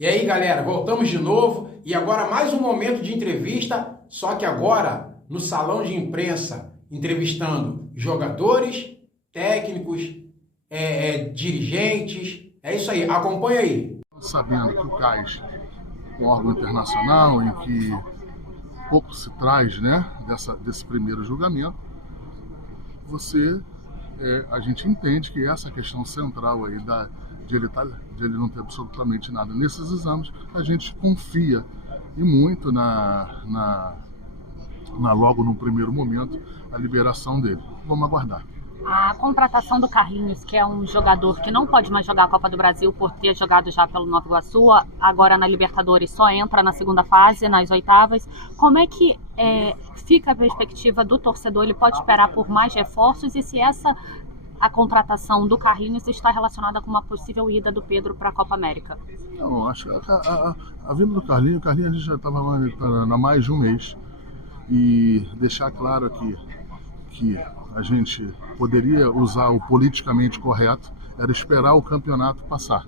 E aí, galera, voltamos de novo e agora mais um momento de entrevista, só que agora no salão de imprensa, entrevistando jogadores, técnicos, dirigentes. É isso aí, acompanha aí. Sabendo que o CAIS é um órgão internacional em que pouco se traz, né, desse primeiro julgamento, a gente entende que essa questão central aí de ele não ter absolutamente nada nesses exames, a gente confia e muito logo no primeiro momento, a liberação dele. Vamos aguardar. A contratação do Carlinhos, que é um jogador que não pode mais jogar a Copa do Brasil por ter jogado já pelo Nova Iguaçu, agora na Libertadores só entra na segunda fase, nas oitavas. Como é que fica a perspectiva do torcedor? Ele pode esperar por mais reforços e se a contratação do Carlinhos está relacionada com uma possível ida do Pedro para a Copa América? Não, acho que a vinda do Carlinhos a gente já estava há mais de um mês. E deixar claro aqui que a gente poderia usar o politicamente correto, era esperar o campeonato passar.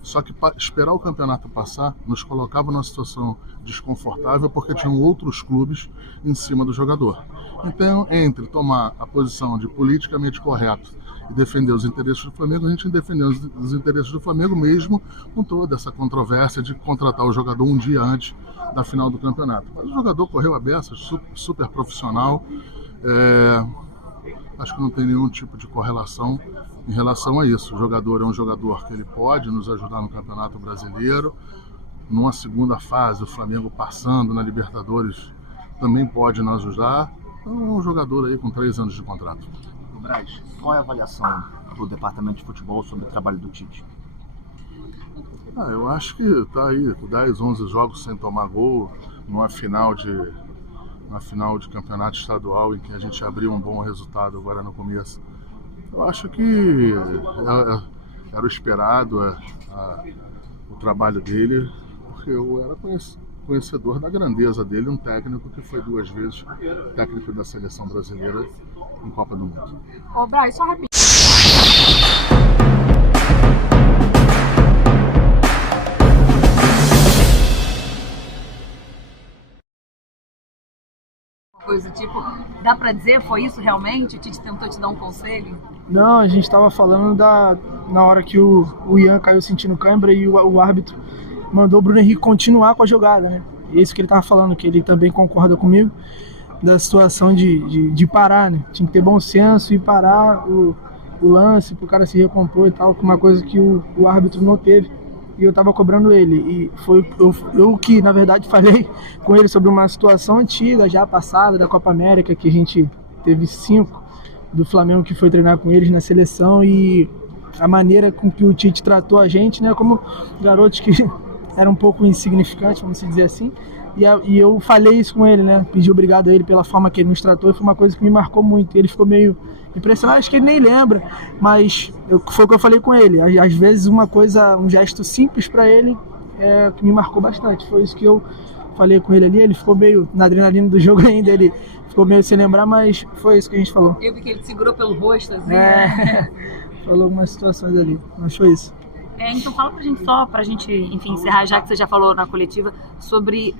Só que esperar o campeonato passar nos colocava numa situação desconfortável porque tinham outros clubes em cima do jogador. Então, entre tomar a posição de politicamente correto e defender os interesses do Flamengo, a gente defendeu os interesses do Flamengo mesmo com toda essa controvérsia de contratar o jogador um dia antes da final do campeonato. Mas o jogador correu a beça, super profissional. Acho que não tem nenhum tipo de correlação em relação a isso. O jogador é um jogador que ele pode nos ajudar no Campeonato Brasileiro. Numa segunda fase, o Flamengo passando na Libertadores também pode nos ajudar. Então é um jogador aí com 3 anos de contrato. Braz, qual é a avaliação do Departamento de Futebol sobre o trabalho do Tite? Eu acho que está aí com 10, 11 jogos sem tomar gol, numa final de campeonato estadual em que a gente abriu um bom resultado agora no começo. Eu acho que era o esperado o trabalho dele, porque eu era conhecedor da grandeza dele, um técnico que foi 2 vezes técnico da seleção brasileira em Copa do Mundo. Ô, Braz, só rapidinho. Coisa tipo, dá pra dizer, foi isso realmente? O Tite tentou te dar um conselho? Não, a gente tava falando na hora que o Ian caiu sentindo cãibra e o árbitro mandou o Bruno Henrique continuar com a jogada, né? É isso que ele tava falando, que ele também concorda comigo, da situação de parar, né? Tinha que ter bom senso e parar o lance pro cara se recompor e tal, que uma coisa que o árbitro não teve. E eu tava cobrando ele, e foi eu que, na verdade, falei com ele sobre uma situação antiga, já passada, da Copa América, que a gente teve 5 do Flamengo que foi treinar com eles na seleção, e a maneira com que o Tite tratou a gente, né, como garotos que eram um pouco insignificantes, vamos dizer assim, e eu falei isso com ele, né, pedi obrigado a ele pela forma que ele nos tratou, e foi uma coisa que me marcou muito. Ele ficou meio impressionado, acho que ele nem lembra, mas foi o que eu falei com ele. Às vezes um gesto simples para ele que me marcou bastante. Foi isso que eu falei com ele ali. Ele ficou meio na adrenalina do jogo ainda, ele ficou meio sem lembrar, mas foi isso que a gente falou. Eu vi que ele segurou pelo rosto, assim. Falou algumas situações ali, mas foi isso. Então fala pra gente só, pra gente, enfim, encerrar, já que você já falou na coletiva, sobre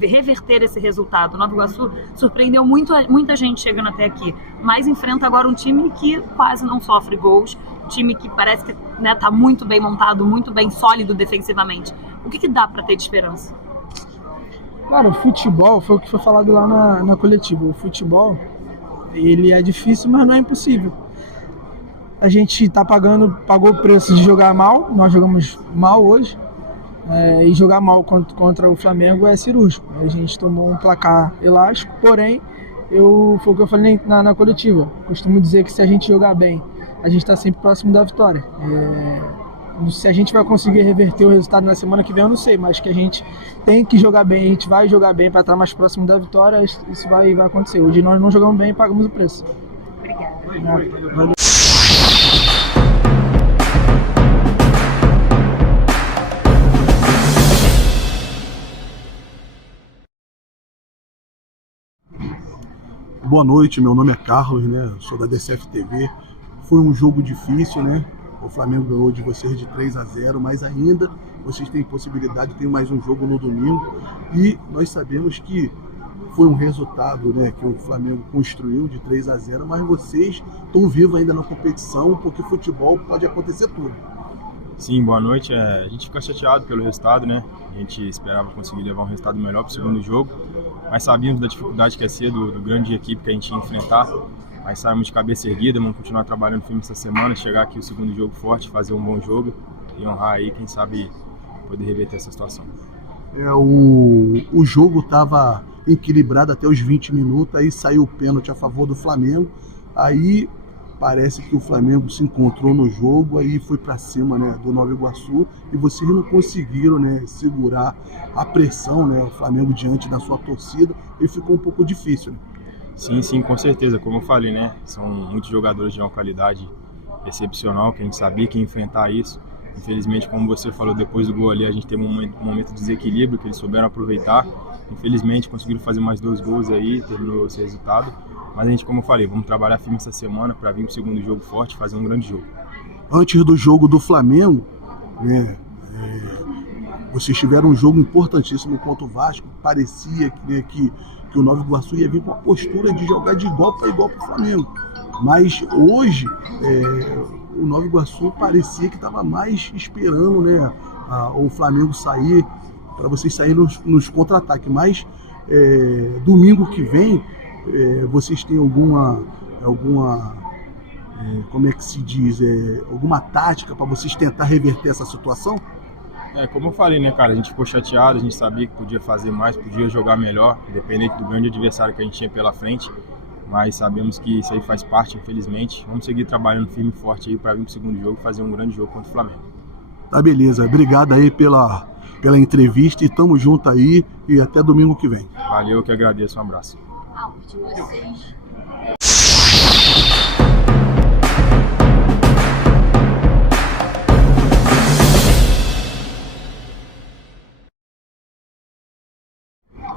reverter esse resultado. O Nova Iguaçu surpreendeu muita gente chegando até aqui, mas enfrenta agora um time que quase não sofre gols, um time que parece que tá muito bem montado, muito bem sólido defensivamente. O que dá pra ter de esperança? Cara, o futebol, foi o que foi falado lá na coletiva, o futebol, ele é difícil, mas não é impossível. A gente pagou o preço de jogar mal, nós jogamos mal hoje, e jogar mal contra o Flamengo é cirúrgico. A gente tomou um placar elástico, porém, foi o que eu falei na coletiva. Costumo dizer que se a gente jogar bem, a gente está sempre próximo da vitória. Se a gente vai conseguir reverter o resultado na semana que vem, eu não sei, mas que a gente tem que jogar bem, a gente vai jogar bem para estar mais próximo da vitória, isso vai acontecer. Hoje nós não jogamos bem e pagamos o preço. Obrigada. Valeu. Boa noite, meu nome é Carlos, né? Sou da DCF TV. Foi um jogo difícil, né? O Flamengo ganhou de vocês de 3-0, mas ainda vocês têm possibilidade de ter mais um jogo no domingo. E nós sabemos que foi um resultado, né, que o Flamengo construiu de 3-0, mas vocês estão vivos ainda na competição, porque futebol pode acontecer tudo. Sim, boa noite. A gente fica chateado pelo resultado, né? A gente esperava conseguir levar um resultado melhor para o segundo jogo, mas sabíamos da dificuldade que ia ser, do grande equipe que a gente ia enfrentar. Mas saímos de cabeça erguida, vamos continuar trabalhando firme essa semana, chegar aqui o segundo jogo forte, fazer um bom jogo e honrar aí, quem sabe, poder reverter essa situação. O jogo estava equilibrado até os 20 minutos, aí saiu o pênalti a favor do Flamengo, aí parece que o Flamengo se encontrou no jogo, aí foi para cima, né, do Nova Iguaçu, e vocês não conseguiram, né, segurar a pressão, né, o Flamengo diante da sua torcida, e ficou um pouco difícil, né? Sim, com certeza, como eu falei, né, são muitos jogadores de uma qualidade excepcional, que a gente sabia que ia enfrentar isso. Infelizmente, como você falou, depois do gol ali, a gente teve um momento de desequilíbrio que eles souberam aproveitar. Infelizmente, conseguiram fazer mais 2 gols aí, terminou esse resultado. Mas a gente, como eu falei, vamos trabalhar firme essa semana para vir para o segundo jogo forte, fazer um grande jogo. Antes do jogo do Flamengo, né, vocês tiveram um jogo importantíssimo contra o Vasco. Parecia que o Nova Iguaçu ia vir com a postura de jogar de igual para igual para o Flamengo. Mas hoje, o Nova Iguaçu parecia que estava mais esperando, né, o Flamengo sair, para vocês saírem nos contra-ataques. Mas domingo que vem, vocês têm alguma como é que se diz, alguma tática para vocês tentar reverter essa situação? Como eu falei, né, cara, a gente ficou chateado, a gente sabia que podia fazer mais, podia jogar melhor, independente do grande adversário que a gente tinha pela frente, mas sabemos que isso aí faz parte, infelizmente. Vamos seguir trabalhando firme e forte aí para vir pro segundo jogo, fazer um grande jogo contra o Flamengo. Tá, beleza. Obrigado aí pela entrevista e tamo junto aí e até domingo que vem. Valeu, eu que agradeço, um abraço.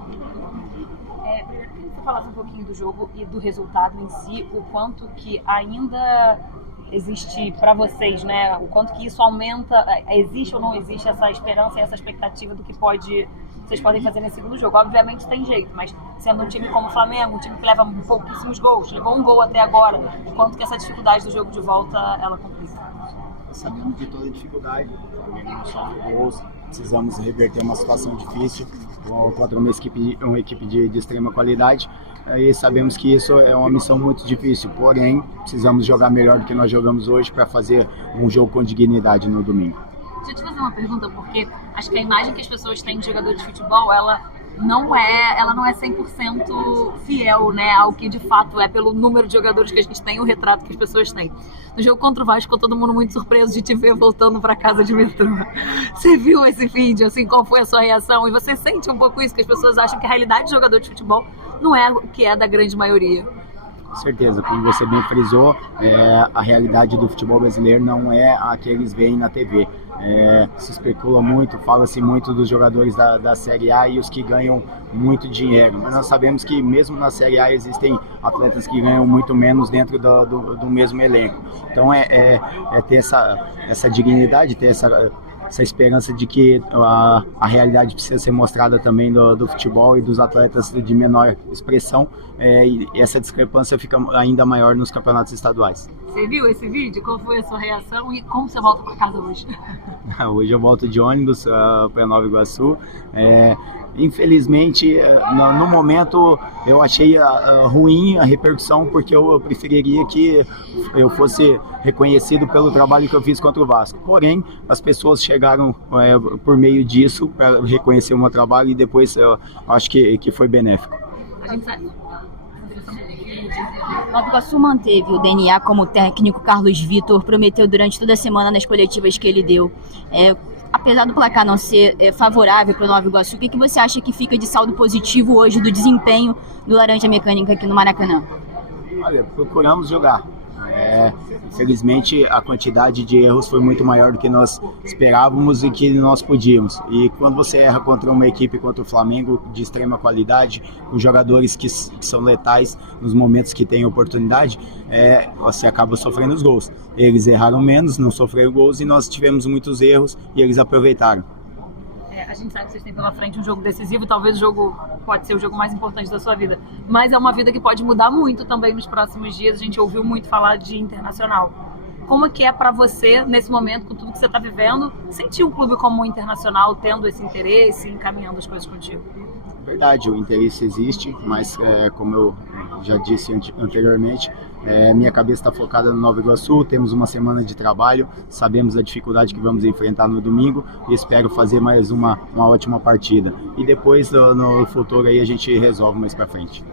Primeiro, queria que você falasse um pouquinho do jogo e do resultado em si, o quanto que ainda existe para vocês, né? O quanto que isso aumenta, existe ou não existe essa esperança e essa expectativa do que vocês podem fazer nesse segundo jogo. Obviamente tem jeito, mas sendo um time como o Flamengo, um time que leva pouquíssimos gols, levou um gol até agora, o quanto que essa dificuldade do jogo de volta, ela complica? Sabemos de toda a dificuldade, não só gols, precisamos reverter uma situação difícil contra uma equipe de extrema qualidade, e sabemos que isso é uma missão muito difícil, porém precisamos jogar melhor do que nós jogamos hoje para fazer um jogo com dignidade no domingo. Deixa eu te fazer uma pergunta, porque acho que a imagem que as pessoas têm de jogador de futebol, ela não é 100% fiel, né, ao que de fato é, pelo número de jogadores que a gente tem, o retrato que as pessoas têm. No jogo contra o Vasco, ficou todo mundo muito surpreso de te ver voltando para casa de metrô. Você viu esse vídeo, assim, qual foi a sua reação? E você sente um pouco isso, que as pessoas acham que a realidade de jogador de futebol não é o que é da grande maioria? Com certeza, como você bem frisou, a realidade do futebol brasileiro não é a que eles veem na TV. Se especula muito, fala-se muito dos jogadores da Série A e os que ganham muito dinheiro, mas nós sabemos que mesmo na Série A existem atletas que ganham muito menos dentro do mesmo elenco. Então ter essa dignidade, ter essa esperança de que a realidade precisa ser mostrada também do futebol e dos atletas de menor expressão, e essa discrepância fica ainda maior nos campeonatos estaduais. Você viu esse vídeo? Qual foi a sua reação e como você volta para casa hoje? Hoje eu volto de ônibus para Nova Iguaçu. Infelizmente, no momento eu achei ruim a repercussão, porque eu preferiria que eu fosse reconhecido pelo trabalho que eu fiz contra o Vasco. Porém, as pessoas chegaram por meio disso para reconhecer o meu trabalho e depois eu acho que foi benéfico. A gente sabe. Nova Iguaçu manteve o DNA como técnico. Carlos Vitor prometeu durante toda a semana nas coletivas que ele deu. Apesar do placar não ser favorável para o Nova Iguaçu, o que você acha que fica de saldo positivo hoje do desempenho do Laranja Mecânica aqui no Maracanã? Olha, procuramos jogar. Infelizmente, a quantidade de erros foi muito maior do que nós esperávamos e que nós podíamos. E quando você erra contra uma equipe, contra o Flamengo, de extrema qualidade, com jogadores que são letais nos momentos que tem oportunidade, você acaba sofrendo os gols. Eles erraram menos, não sofreram gols, e nós tivemos muitos erros e eles aproveitaram. A gente sabe que vocês têm pela frente um jogo decisivo, talvez o jogo pode ser o jogo mais importante da sua vida, mas é uma vida que pode mudar muito também nos próximos dias. A gente ouviu muito falar de Internacional. Como é que é para você, nesse momento, com tudo que você está vivendo, sentir um clube como o Internacional tendo esse interesse, encaminhando as coisas contigo? Verdade, o interesse existe, mas como eu já disse anteriormente, minha cabeça está focada no Nova Iguaçu. Temos uma semana de trabalho, sabemos a dificuldade que vamos enfrentar no domingo e espero fazer mais uma ótima partida. E depois, no futuro, aí a gente resolve mais para frente.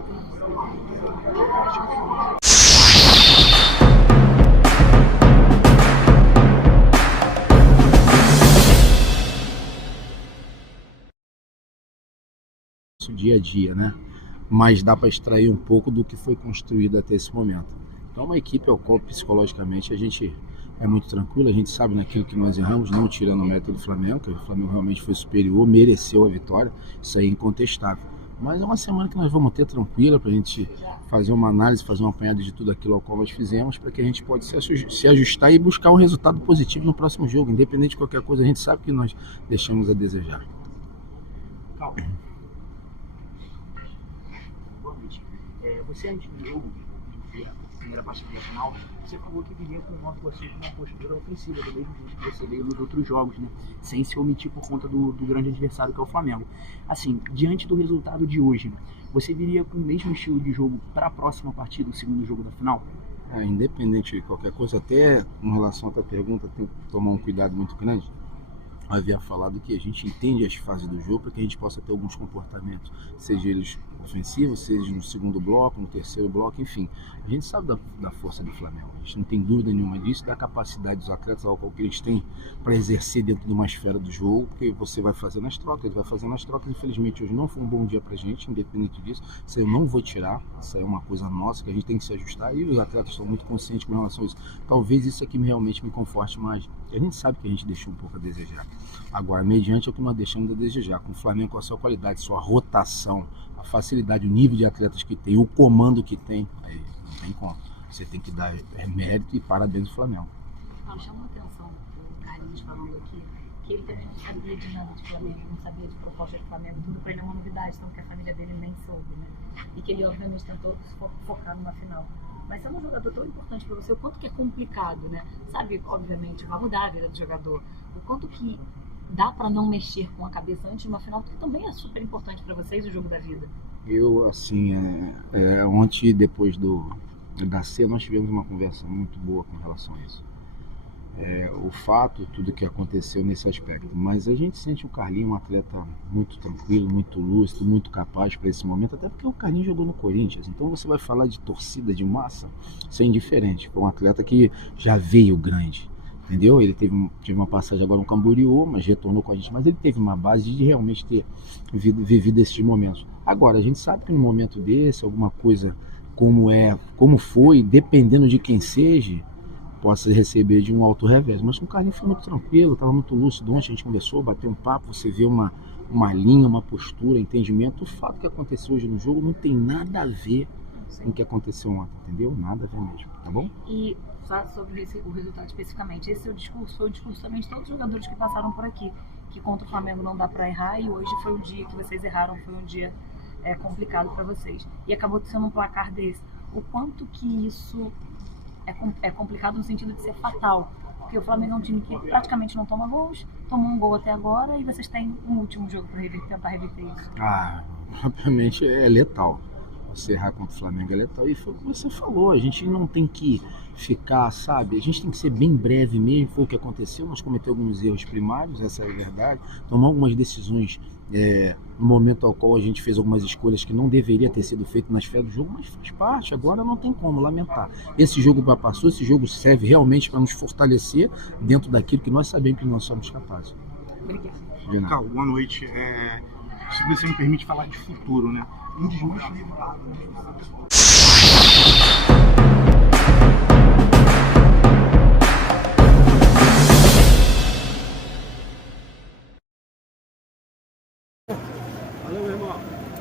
Dia a dia, né? Mas dá para extrair um pouco do que foi construído até esse momento. Então, é uma equipe ao qual psicologicamente a gente é muito tranquilo, a gente sabe naquilo que nós erramos, não tirando o mérito do Flamengo, que o Flamengo realmente foi superior, mereceu a vitória, isso aí é incontestável. Mas é uma semana que nós vamos ter tranquila para a gente fazer uma análise, fazer um apanhado de tudo aquilo ao qual nós fizemos, para que a gente possa se ajustar e buscar um resultado positivo no próximo jogo. Independente de qualquer coisa, a gente sabe que nós deixamos a desejar. Calma. Você, antes do jogo, a primeira partida da final, você falou que viria com o Nova Iguaçu com uma postura ofensiva, do mesmo jeito que você veio nos outros jogos, né? Sem se omitir por conta do grande adversário que é o Flamengo. Assim, diante do resultado de hoje, você viria com o mesmo estilo de jogo para a próxima partida, o segundo jogo da final? Independente de qualquer coisa, até em relação à tua pergunta, tem que tomar um cuidado muito grande. Eu havia falado que a gente entende as fases do jogo para que a gente possa ter alguns comportamentos, seja eles ofensivos, seja no segundo bloco, no terceiro bloco, enfim. A gente sabe da força do Flamengo, a gente não tem dúvida nenhuma disso, da capacidade dos atletas, ao qual que eles têm para exercer dentro de uma esfera do jogo, porque você vai fazendo as trocas, ele vai fazendo as trocas. Infelizmente hoje não foi um bom dia para a gente, independente disso, isso aí eu não vou tirar, isso aí é uma coisa nossa que a gente tem que se ajustar, e os atletas estão muito conscientes com relação a isso. Talvez isso aqui realmente me conforte mais, a gente sabe que a gente deixou um pouco a desejar. Agora, mediante o que nós deixamos a desejar, com o Flamengo, com a sua qualidade, sua rotação, a facilidade, o nível de atletas que tem, o comando que tem, aí não tem como. Você tem que dar mérito e parabéns ao Flamengo. Chama a atenção o Carlinhos falando aqui, que ele também não sabia de nada de Flamengo, não sabia de proposta de Flamengo, tudo para ele é uma novidade, então que a família dele nem soube, né? E que ele obviamente tentou focar numa final. Mas sendo um jogador tão importante para você, o quanto que é complicado, né? Sabe, obviamente, vai mudar a vida do jogador. O quanto que dá para não mexer com a cabeça antes de uma final, porque também é super importante para vocês o jogo da vida. Eu, assim, ontem, depois da ceia, nós tivemos uma conversa muito boa com relação a isso. O fato, tudo que aconteceu nesse aspecto, mas a gente sente o Carlinhos um atleta muito tranquilo, muito lúcido, muito capaz para esse momento, até porque o Carlinhos jogou no Corinthians, então você vai falar de torcida, de massa, isso é indiferente. Foi um atleta que já veio grande, entendeu? Ele teve uma passagem agora no Camboriú, mas retornou com a gente, mas ele teve uma base de realmente ter vivido esses momentos. Agora, a gente sabe que no momento desse, alguma coisa como foi, dependendo de quem seja, possa receber de um alto revés. Mas com o Carlinhos foi muito tranquilo, estava muito lúcido. Ontem a gente conversou, bateu um papo, você vê uma linha, uma postura, entendimento. O fato que aconteceu hoje no jogo não tem nada a ver com o que aconteceu ontem, entendeu? Nada a ver mesmo, tá bom? E só sobre o resultado especificamente, esse foi o discurso também de todos os jogadores que passaram por aqui, que contra o Flamengo não dá para errar, e hoje foi o dia que vocês erraram, foi um dia complicado para vocês. E acabou sendo um placar desse. O quanto que isso é complicado no sentido de ser fatal, porque o Flamengo é um time que praticamente não toma gols, tomou um gol até agora, e vocês têm um último jogo para tentar reverter isso. Obviamente é letal. Você errar contra o Flamengo é letal, e foi o que você falou, a gente não tem que ficar, sabe, a gente tem que ser bem breve mesmo. Foi o que aconteceu, nós cometemos alguns erros primários, essa é a verdade, tomamos algumas decisões no momento ao qual a gente fez algumas escolhas que não deveria ter sido feito na esfera do jogo, mas faz parte, agora não tem como lamentar. Esse jogo já passou, esse jogo serve realmente para nos fortalecer dentro daquilo que nós sabemos que nós somos capazes. Obrigado. Cal, boa noite. Se você me permite falar de futuro, né? Injusto.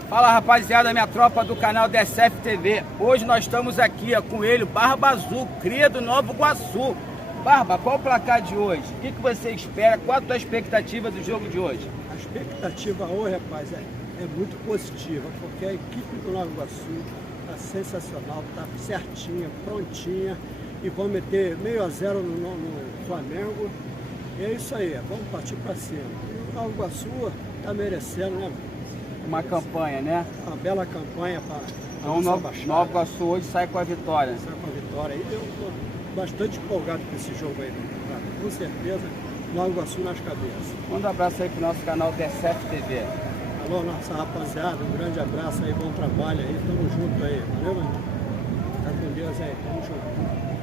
Fala, rapaziada, minha tropa do canal DSF TV. Hoje nós estamos aqui com ele, Barba Azul, cria do Nova Iguaçu. Barba, qual o placar de hoje? O que você espera? Qual a tua expectativa do jogo de hoje? A expectativa hoje, rapaz, é muito positiva, porque a equipe do Nova Iguaçu está sensacional, está certinha, prontinha, e vão meter 0-0 no Flamengo. E é isso aí, vamos partir para cima. E o Nova Iguaçu está merecendo, né? Uma campanha, né? Uma bela campanha para então, Nova Iguaçu hoje sai com a vitória. Sai com a vitória. E eu estou bastante empolgado com esse jogo aí, cara. Com certeza, Nova Iguaçu nas cabeças. Manda um abraço aí pro nosso canal DSF TV. Alô, nossa rapaziada, um grande abraço aí, bom trabalho aí, tamo junto aí, valeu, mano? Tá com Deus aí, tamo junto.